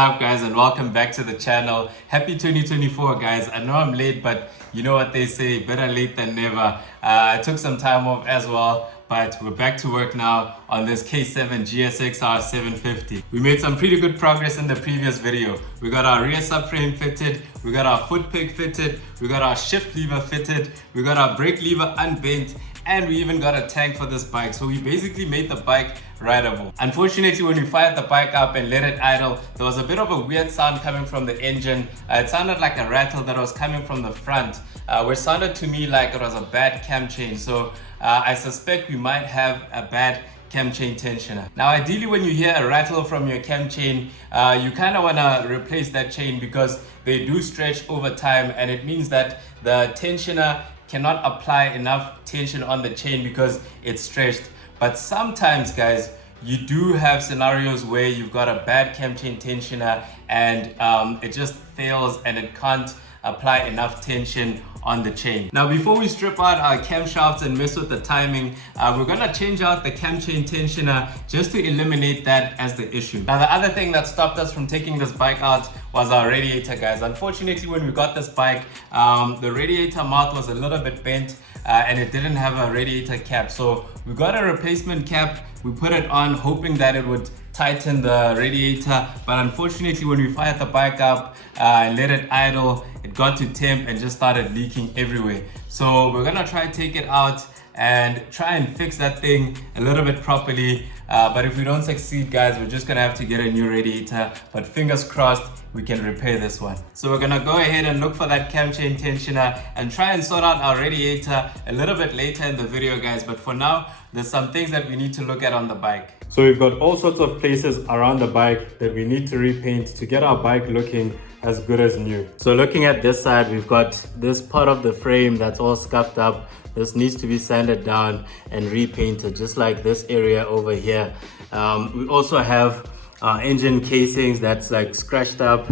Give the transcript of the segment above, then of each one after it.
up, guys, and welcome back to the channel. Happy 2024, guys. I know I'm late, but you know what they say, better late than never. I took some time off as well, but we're back to work now on this K7 Gsxr 750. We made some pretty good progress in the previous video. We got our rear subframe fitted, we got our foot peg fitted, we got our shift lever fitted, we got our brake lever unbent, and we even got a tank for this bike. So we basically made the bike rideable. Unfortunately, when we fired the bike up and let it idle, there was a bit of a weird sound coming from the engine. It sounded like a rattle that was coming from the front, which sounded to me like it was a bad cam chain. So I suspect we might have a bad cam chain tensioner. Now, ideally, when you hear a rattle from your cam chain, you kind of want to replace that chain because they do stretch over time, and it means that the tensioner cannot apply enough tension on the chain because it's stretched. But sometimes, guys, you do have scenarios where you've got a bad cam chain tensioner and it just fails and it can't apply enough tension on the chain. Now, before we strip out our camshafts and mess with the timing, we're gonna change out the cam chain tensioner just to eliminate that as the issue. Now, the other thing that stopped us from taking this bike out was our radiator, guys. Unfortunately, when we got this bike, the radiator mouth was a little bit bent and it didn't have a radiator cap. So we got a replacement cap, we put it on hoping that it would tighten the radiator, but unfortunately when we fired the bike up and let it idle, it got to temp and just started leaking everywhere. So we're gonna try to take it out and try and fix that thing a little bit properly, but if we don't succeed, guys, we're just gonna have to get a new radiator, but fingers crossed we can repair this one. So we're gonna go ahead and look for that cam chain tensioner and try and sort out our radiator a little bit later in the video, guys, but for now there's some things that we need to look at on the bike. So we've got all sorts of places around the bike that we need to repaint to get our bike looking as good as new. So looking at this side, we've got this part of the frame that's all scuffed up. This needs to be sanded down and repainted, just like this area over here. We also have engine casings that's like scratched up.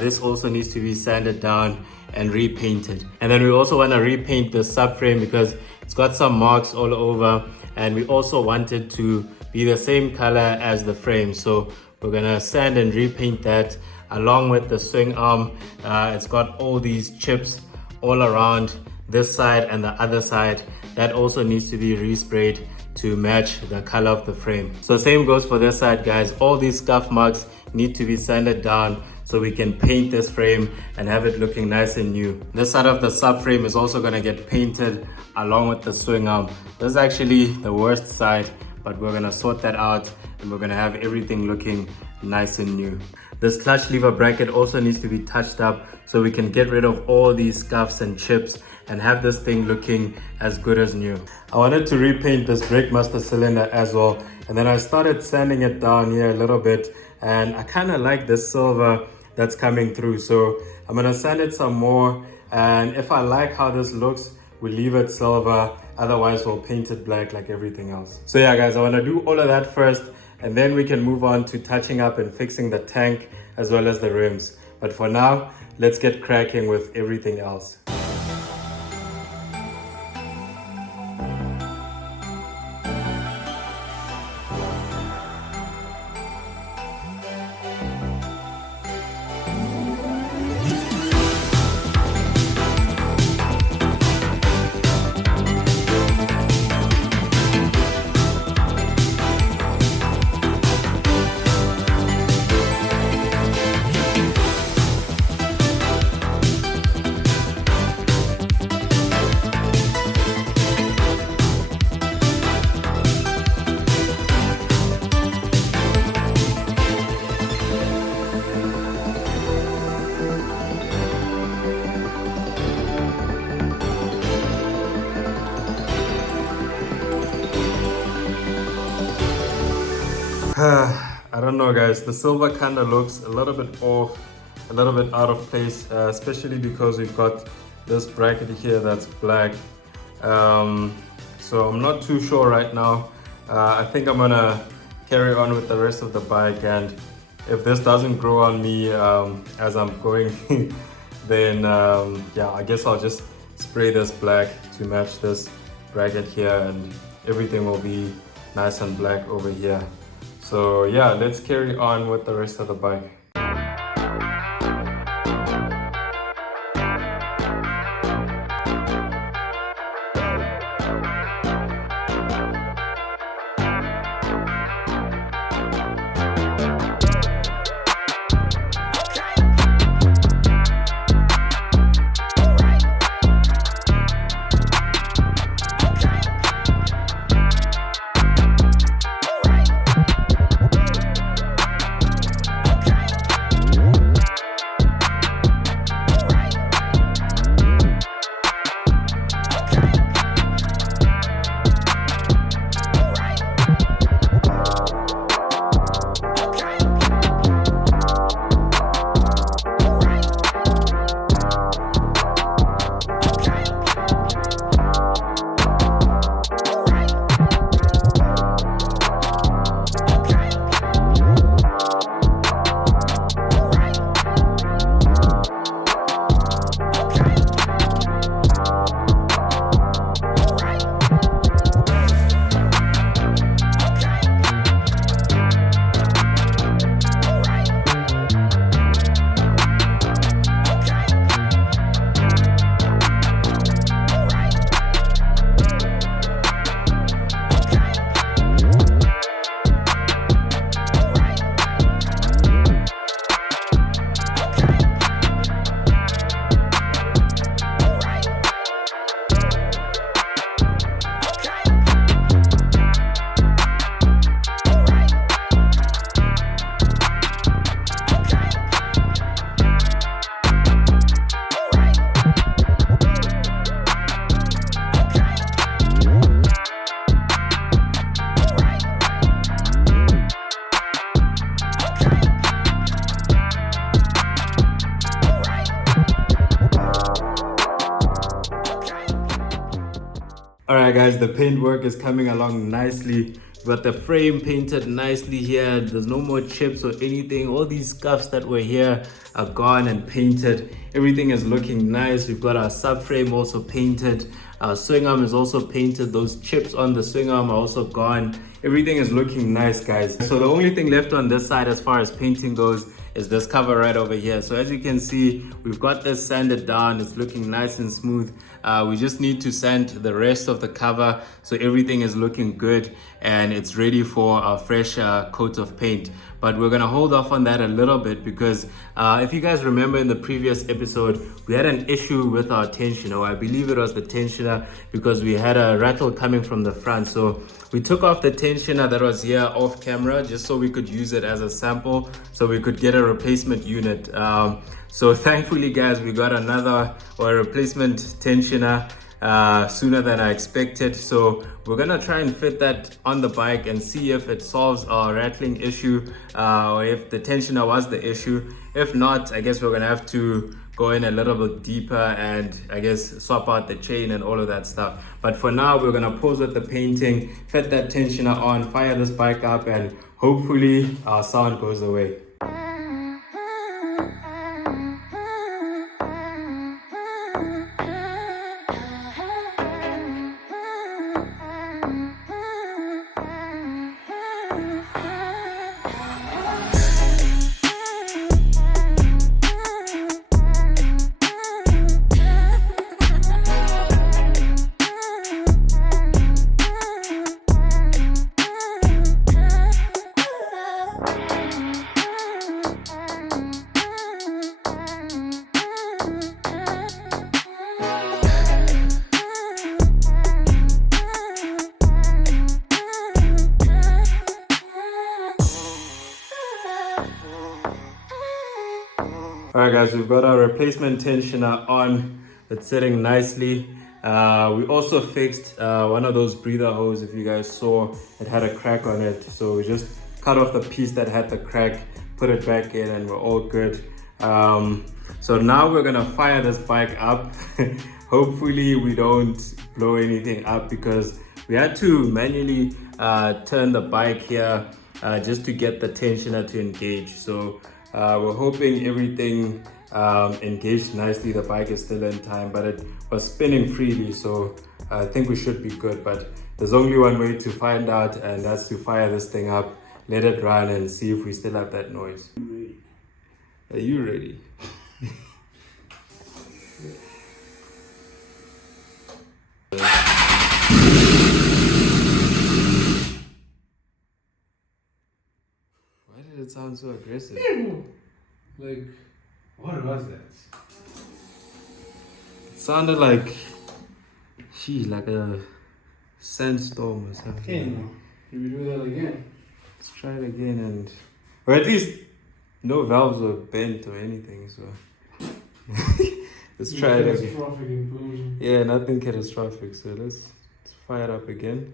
This also needs to be sanded down and repainted. And then we also want to repaint the subframe because it's got some marks all over, and we also want it to be the same color as the frame. So we're gonna sand and repaint that along with the swing arm. It's got all these chips all around this side and the other side. That also needs to be resprayed to match the color of the frame. So same goes for this side, guys. All these scuff marks need to be sanded down so we can paint this frame and have it looking nice and new. This side of the subframe is also gonna get painted along with the swing arm. This is actually the worst side, but we're gonna sort that out and we're gonna have everything looking nice and new. This clutch lever bracket also needs to be touched up so we can get rid of all these scuffs and chips and have this thing looking as good as new. I wanted to repaint this brake master cylinder as well, and then I started sanding it down here a little bit, and I kind of like this silver that's coming through, so I'm gonna sand it some more, and if I like how this looks, we'll leave it silver. Otherwise we'll paint it black like everything else. So yeah, guys, I want to do all of that first, and then we can move on to touching up and fixing the tank as well as the rims. But for now, let's get cracking with everything else. I don't know, guys, the silver kind of looks a little bit off, a little bit out of place, especially because we've got this bracket here that's black. So I'm not too sure right now. I think I'm gonna carry on with the rest of the bike, and if this doesn't grow on me as I'm going then yeah, I guess I'll just spray this black to match this bracket here, and everything will be nice and black over here. So yeah, let's carry on with the rest of the bike. Alright guys, the paint work is coming along nicely. We've got the frame painted nicely here. There's no more chips or anything. All these scuffs that were here are gone and painted. Everything is looking nice. We've got our subframe also painted. Our swing arm is also painted. Those chips on the swing arm are also gone. Everything is looking nice, guys. So the only thing left on this side as far as painting goes is this cover right over here. So as you can see, we've got this sanded down. It's looking nice and smooth. We just need to sand the rest of the cover so everything is looking good and it's ready for a fresh coat of paint. But we're gonna hold off on that a little bit because if you guys remember in the previous episode, we had an issue with our tensioner. I believe it was the tensioner because we had a rattle coming from the front. So we took off the tensioner that was here off camera just so we could use it as a sample so we could get a replacement unit. So thankfully guys, we got another replacement tensioner sooner than I expected. So we're gonna try and fit that on the bike and see if it solves our rattling issue or if the tensioner was the issue. If not, I guess we're gonna have to go in a little bit deeper and I guess swap out the chain and all of that stuff. But for now, we're gonna pause with the painting, fit that tensioner on, fire this bike up, and hopefully our sound goes away. Alright guys, we've got our replacement tensioner on. It's sitting nicely. We also fixed one of those breather hose. If you guys saw, it had a crack on it. So we just cut off the piece that had the crack, put it back in, and we're all good. So now we're gonna fire this bike up. Hopefully we don't blow anything up because we had to manually turn the bike here just to get the tensioner to engage. So we're hoping everything engaged nicely. The bike is still in time, but it was spinning freely, so I think we should be good. But there's only one way to find out, and that's to fire this thing up, let it run, and see if we still have that noise. Are you ready? sound so aggressive? Like, what was that? It sounded like, like a sandstorm or something. Okay, now. Can we do that again? Let's try it again and... Or at least no valves were bent or anything, so... Let's try it again. Catastrophic implosion. Yeah, nothing catastrophic, so let's fire it up again.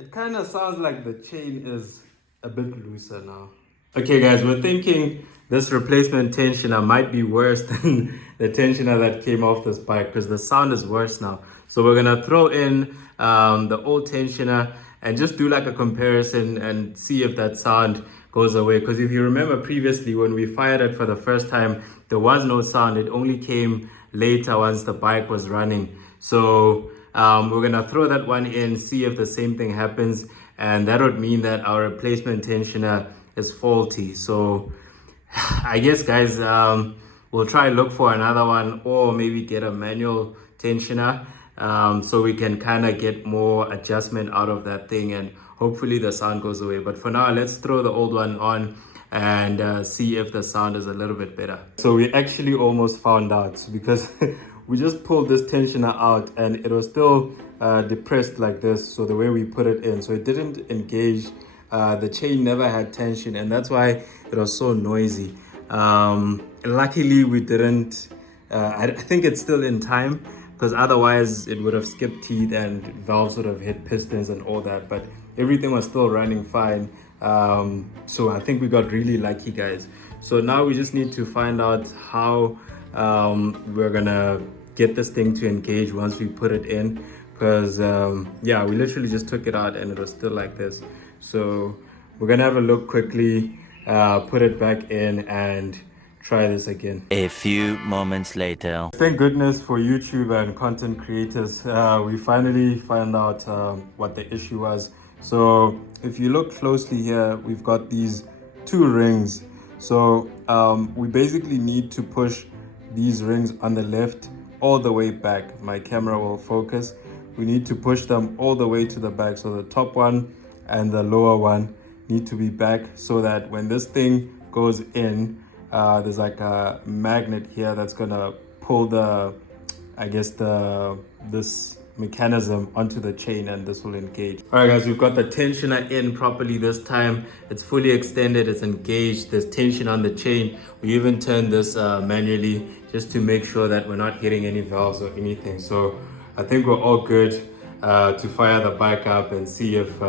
It kind of sounds like the chain is a bit looser now. Okay guys, we're thinking this replacement tensioner might be worse than the tensioner that came off this bike because the sound is worse now. So we're gonna throw in the old tensioner and just do like a comparison and see if that sound goes away. Because if you remember previously when we fired it for the first time, there was no sound. It only came later once the bike was running. So we're gonna throw that one in, see if the same thing happens, and that would mean that our replacement tensioner is faulty. So I guess guys, we'll try look for another one or maybe get a manual tensioner so we can kind of get more adjustment out of that thing and hopefully the sound goes away. But for now, let's throw the old one on and see if the sound is a little bit better. So we actually almost found out because we just pulled this tensioner out and it was still depressed like this. So the way we put it in, so it didn't engage. The chain never had tension and that's why it was so noisy. Luckily we didn't, I think it's still in time because otherwise it would have skipped teeth and valves would have hit pistons and all that, but everything was still running fine. So I think we got really lucky guys. So now we just need to find out how we're gonna get this thing to engage once we put it in, because yeah, we literally just took it out and it was still like this. So we're gonna have a look quickly, put it back in and try this again. A few moments later. Thank goodness for YouTube and content creators, we finally found out what the issue was. So if you look closely here, we've got these two rings. So we basically need to push these rings on the left all the way back. If my camera will focus, we need to push them all the way to the back. So the top one and the lower one need to be back so that when this thing goes in, there's like a magnet here that's gonna pull the, I guess this mechanism onto the chain and this will engage. All right guys, we've got the tensioner in properly this time. It's fully extended, it's engaged, there's tension on the chain. We even turned this manually just to make sure that we're not hitting any valves or anything. So I think we're all good to fire the bike up and see if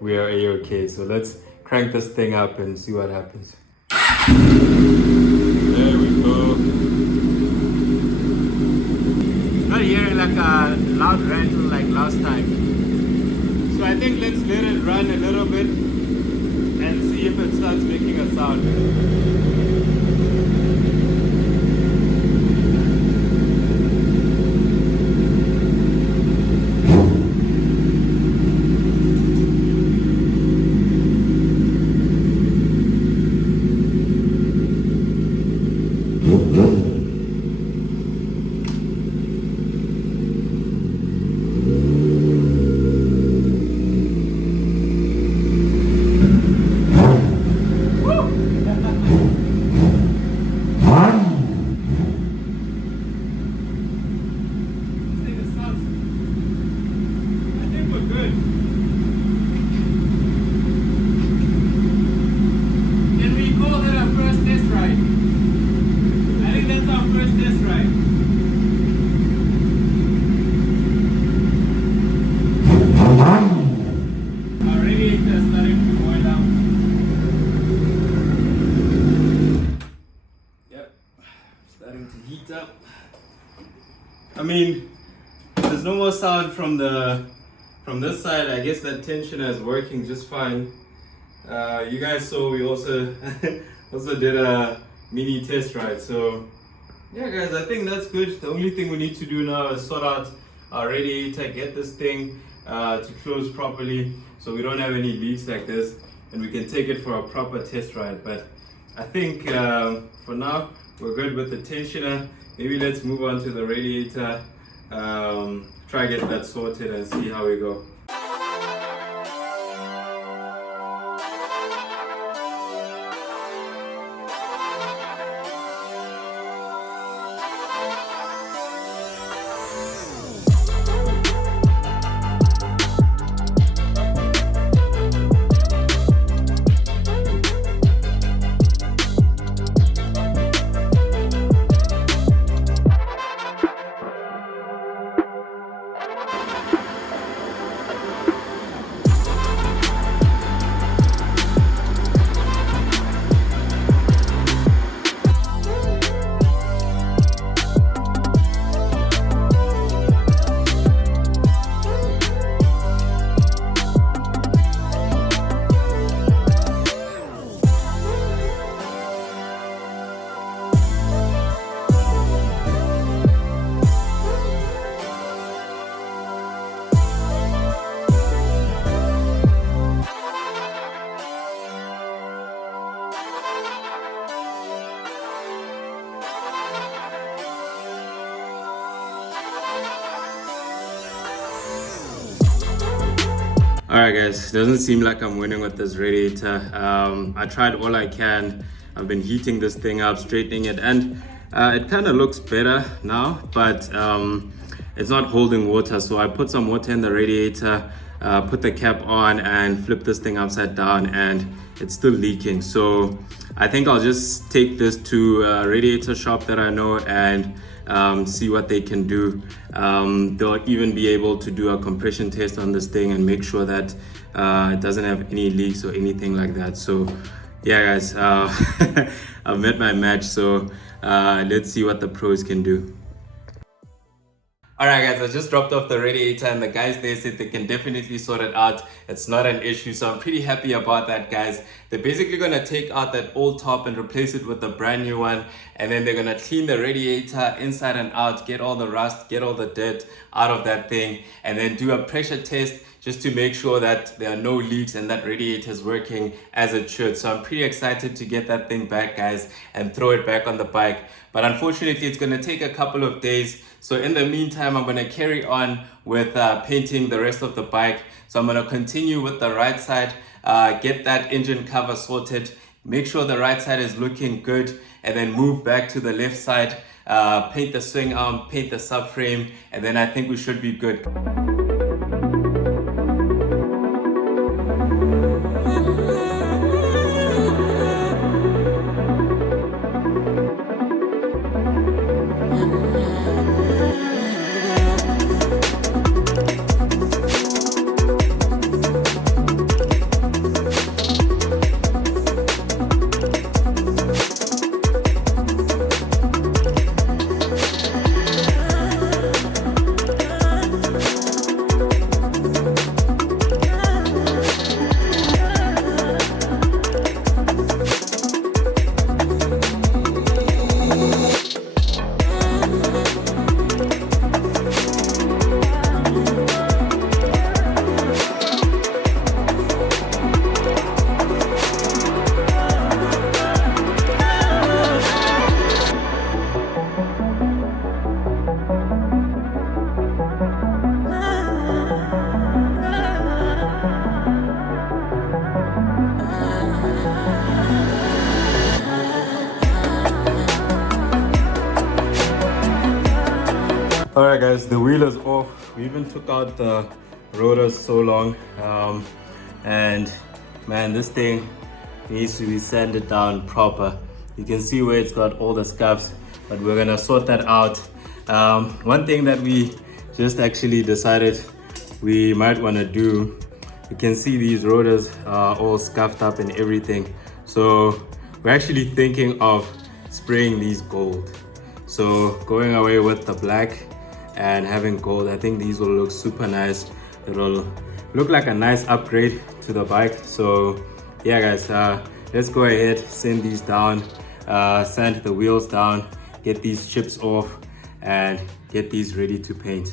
we are A-okay. So let's crank this thing up and see what happens. There we go. Not hearing like a loud rattle like last time. So I think let's let it run a little bit and see if it starts making a sound. I mean, there's no more sound from this side. I guess that tensioner is working just fine. You guys saw we also did a mini test ride. So yeah guys, I think that's good. The only thing we need to do now is sort out our radiator, get this thing to close properly so we don't have any leaks like this, and we can take it for a proper test ride. But I think for now we're good with the tensioner. Maybe let's move on to the radiator, try get that sorted and see how we go. Alright guys, doesn't seem like I'm winning with this radiator. I tried all I can. I've been heating this thing up, straightening it, and it kind of looks better now, but it's not holding water. So I put some water in the radiator, put the cap on and flip this thing upside down, and it's still leaking. So I think I'll just take this to a radiator shop that I know and see what they can do. They'll even be able to do a compression test on this thing and make sure that it doesn't have any leaks or anything like that. So yeah guys, I've met my match, so let's see what the pros can do. Alright guys, I just dropped off the radiator and the guys there said they can definitely sort it out. It's not an issue, so I'm pretty happy about that, guys. They're basically going to take out that old top and replace it with a brand new one, and then they're going to clean the radiator inside and out, get all the rust, get all the dirt out of that thing, and then do a pressure test just to make sure that there are no leaks and that radiator is working as it should. So I'm pretty excited to get that thing back, guys, and throw it back on the bike. But unfortunately, it's gonna take a couple of days. So in the meantime, I'm gonna carry on with painting the rest of the bike. So I'm gonna continue with the right side, get that engine cover sorted, make sure the right side is looking good, and then move back to the left side, paint the swing arm, paint the subframe, and then I think we should be good. Alright guys, the wheel is off. We even took out the rotors so long, and man, this thing needs to be sanded down proper. You can see where it's got all the scuffs, but we're gonna sort that out. One thing that we just actually decided we might want to do, you can see these rotors are all scuffed up and everything, so we're actually thinking of spraying these gold. So going away with the black and having gold, I think these will look super nice. It'll look like a nice upgrade to the bike. So yeah guys, let's go ahead, sand these down, sand the wheels down, get these chips off, and get these ready to paint.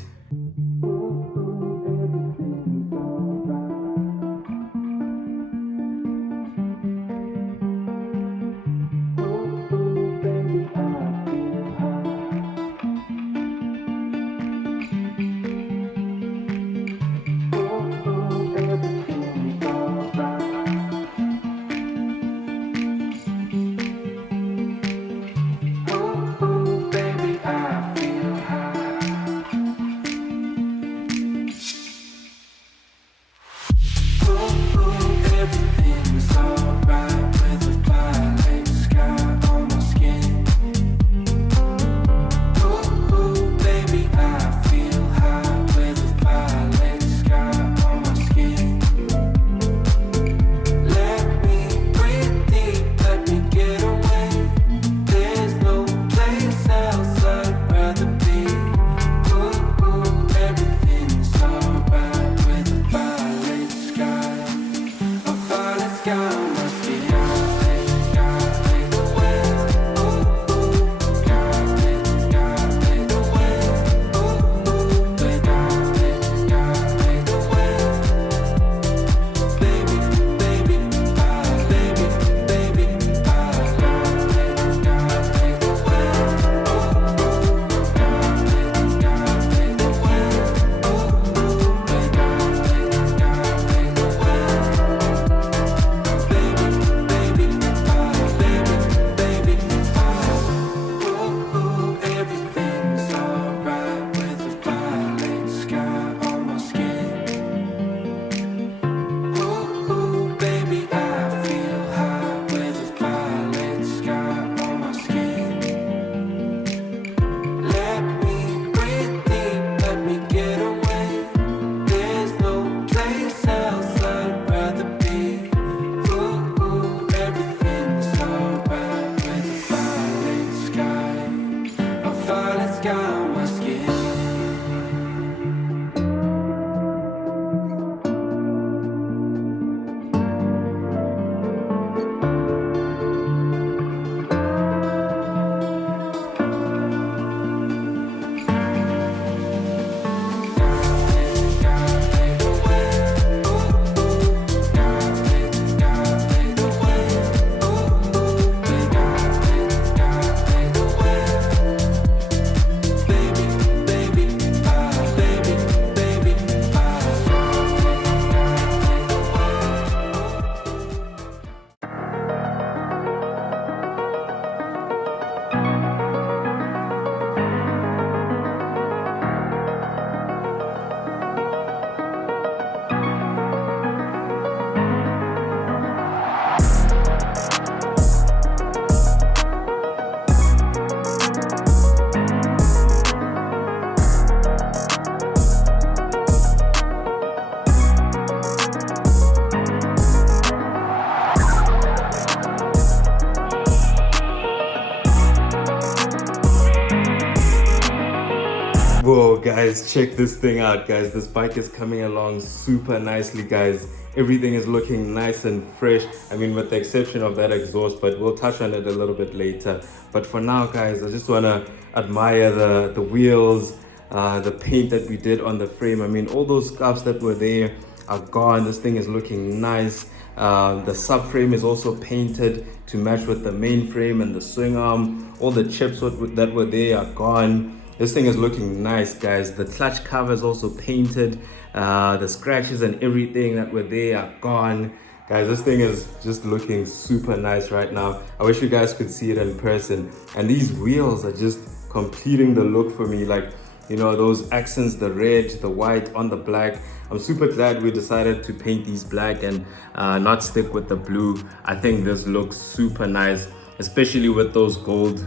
Whoa, guys, check this thing out, guys. This bike is coming along super nicely, guys. Everything is looking nice and fresh. I mean, with the exception of that exhaust, but we'll touch on it a little bit later. But for now, guys, I just want to admire the wheels, the paint that we did on the frame. I mean, all those scuffs that were there are gone. This thing is looking nice. The subframe is also painted to match with the main frame and the swing arm. All the chips that were there are gone. This thing is looking nice, guys. The clutch cover is also painted. The scratches and everything that were there are gone. Guys, this thing is just looking super nice right now. I wish you guys could see it in person. And these wheels are just completing the look for me. Like, you know, those accents, the red, the white on the black. I'm super glad we decided to paint these black and not stick with the blue. I think this looks super nice, especially with those gold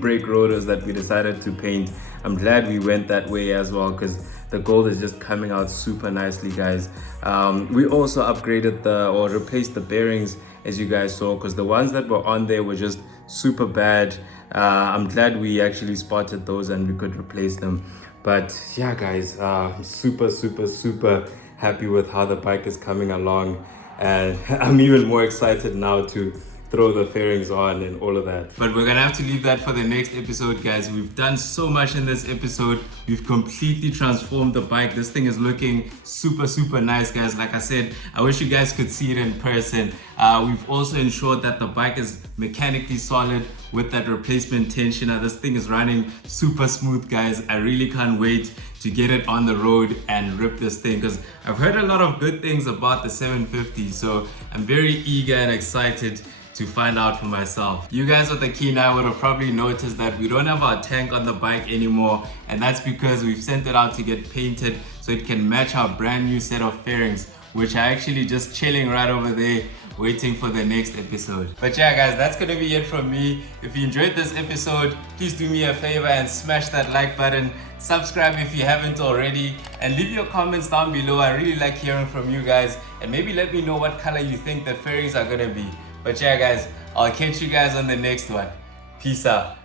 brake rotors that we decided to paint. I'm glad we went that way as well, because the gold is just coming out super nicely, guys. We also upgraded or replaced the bearings, as you guys saw, because the ones that were on there were just super bad. I'm glad we actually spotted those and we could replace them. But yeah, guys, super happy with how the bike is coming along, and I'm even more excited now to throw the fairings on and all of that. But we're gonna have to leave that for the next episode, guys. We've done so much in this episode. We've completely transformed the bike. This thing is looking super nice, guys. Like I said, I wish you guys could see it in person. We've also ensured that the bike is mechanically solid with that replacement tensioner. This thing is running super smooth, guys. I really can't wait to get it on the road and rip this thing, because I've heard a lot of good things about the 750, so I'm very eager and excited to find out for myself. You guys with a keen eye would have probably noticed that we don't have our tank on the bike anymore, and that's because we've sent it out to get painted so it can match our brand new set of fairings, which are actually just chilling right over there waiting for the next episode. But yeah, guys, that's gonna be it from me. If you enjoyed this episode, please do me a favor and smash that like button, subscribe if you haven't already, and leave your comments down below. I really like hearing from you guys, and maybe let me know what color you think the fairings are gonna be. But yeah, guys, I'll catch you guys on the next one. Peace out.